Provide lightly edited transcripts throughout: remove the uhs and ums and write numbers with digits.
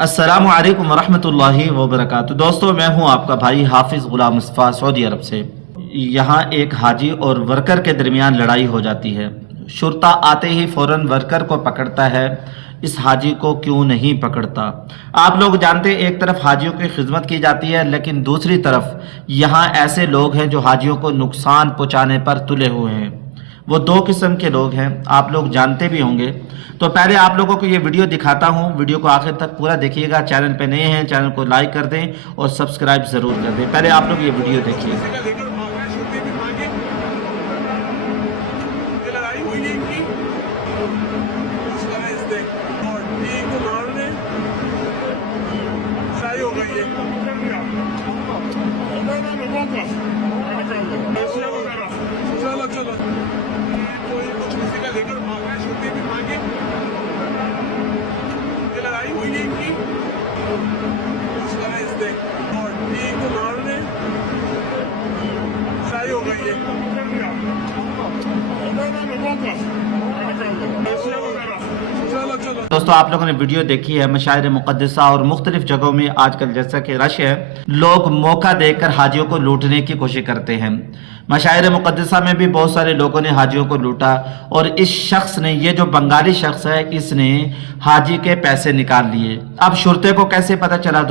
अस्सलामु अलैकुम वरहमतुल्लाहि वबरकातुहू। दोस्तों, मैं हूं आपका भाई हाफिज़ गुलाम मुस्तफ़ा सऊदी अरब से। यहाँ एक हाजी और वर्कर के दरमियान लड़ाई हो जाती है। शुरता आते ही फ़ौरन वर्कर को पकड़ता है, इस हाजी को क्यों नहीं पकड़ता? आप लोग जानते हैं, एक तरफ हाजियों की खिदमत की जाती है, लेकिन दूसरी तरफ यहाँ ऐसे लोग हैं जो हाजियों को नुकसान पहुँचाने पर तुले हुए हैं। वो दो किस्म के लोग हैं, आप लोग जानते भी होंगे। तो पहले आप लोगों को ये वीडियो दिखाता हूँ, वीडियो को आखिर तक पूरा देखिएगा। चैनल पे नए हैं, चैनल को लाइक कर दें और सब्सक्राइब ज़रूर कर दें। पहले आप लोग ये वीडियो देखिए। चलो चलो, कोई कुछ किसी का लेकर भाग रहा है, छुट्टी भी मांगी, ये लड़ाई हुई है इनकी, कुछ करा इसने और टीम को मारने लड़ाई हो गई है। चलो चलो दोस्तों, आप लोगों ने वीडियो देखी है। मशाइर मुक़द्दसा और मुख्तलिफ जगहों में आजकल जैसा कि रश है, लोग मौका देकर हाजियों को लूटने की कोशिश करते हैं। मशाइर मुक़द्दसा में भी बहुत सारे लोगों ने हाजियों को लूटा और इस शख्स ने, ये जो बंगाली शख्स है, इसने हाजी के पैसे निकाल लिए। अब शुरते को कैसे पता चला?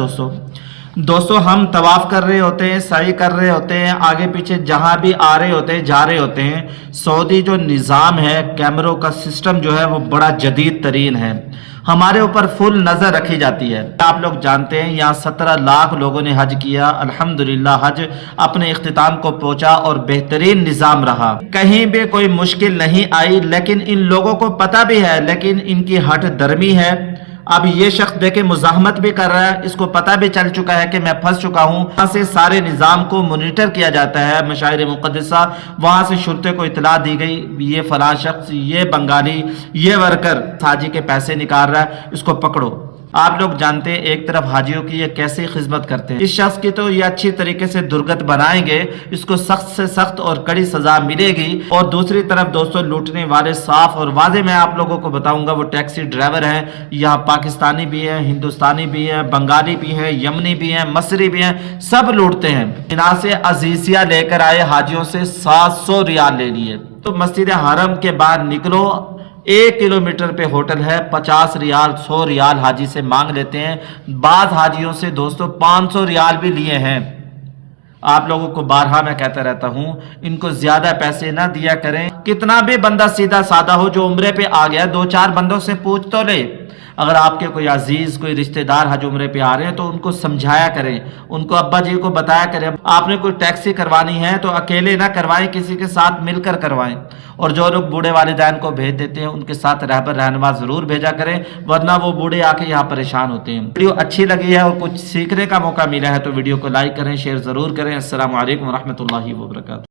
दोस्तों, हम तवाफ कर रहे होते हैं, सई कर रहे होते हैं, आगे पीछे जहां भी आ रहे होते हैं, जा रहे होते हैं। सऊदी जो निज़ाम है, कैमरों का सिस्टम जो है वो बड़ा जदीद तरीन है। हमारे ऊपर फुल नज़र रखी जाती है। आप लोग जानते हैं, यहाँ 17 लाख लोगों ने हज किया। अल्हम्दुलिल्लाह, हज अपने इख्तिताम को पहुंचा और बेहतरीन निज़ाम रहा, कहीं भी कोई मुश्किल नहीं आई। लेकिन इन लोगों को पता भी है, लेकिन इनकी हट दर्मी है। अब ये शख्स देखे मुजाहमत भी कर रहा है, इसको पता भी चल चुका है कि मैं फंस चुका हूँ। वहाँ से सारे निज़ाम को मॉनिटर किया जाता है, मशाइर मुक़द्दसा। वहाँ से शुरते को इतला दी गई, ये फलां शख्स, ये बंगाली, ये वर्कर हाजी के पैसे निकाल रहा है, इसको पकड़ो। आप लोग जानते हैं, एक तरफ हाजियों की ये कैसे खिदमत करते हैं। इस शख्स की तो ये अच्छी तरीके से दुर्गत बनाएंगे, इसको सख्त से सख्त और कड़ी सजा मिलेगी। और दूसरी तरफ दोस्तों, लूटने वाले साफ और वाजे मैं आप लोगों को बताऊंगा, वो टैक्सी ड्राइवर हैं। यहाँ पाकिस्तानी भी हैं, हिंदुस्तानी भी हैं, बंगाली भी हैं, यमनी भी हैं, मसरी भी हैं, सब लूटते हैं। यहाँ से अजीसिया लेकर आए हाजियों से 700 रियाल ले लिए। तो मस्जिद हरम के बाहर निकलो, 1 किलोमीटर पे होटल है, 50 रियाल 100 रियाल हाजी से मांग लेते हैं। बाद हाजियों से दोस्तों 500 रियाल भी लिए हैं। आप लोगों को बारहा मैं कहता रहता हूं, इनको ज्यादा पैसे ना दिया करें। कितना भी बंदा सीधा साधा हो जो उम्रे पे आ गया, 2-4 बंदों से पूछ तो ले। अगर आपके कोई अजीज, कोई रिश्तेदार हज उम्रे पे आ रहे हैं तो उनको समझाया करें, उनको अब्बा जी को बताया करें। आपने कोई टैक्सी करवानी है तो अकेले ना करवाएं, किसी के साथ मिलकर करवाएं। और जो लोग बूढ़े वालिदैन को भेज देते हैं, उनके साथ रहबर रहनुमा जरूर भेजा करें, वरना वो बूढ़े आके यहाँ परेशान होते हैं। वीडियो अच्छी लगी है और कुछ सीखने का मौका मिला है तो वीडियो को लाइक करें, शेयर जरूर करें। अस्सलामु अलैकुम रहमतुल्लाहि व बरकातुहू।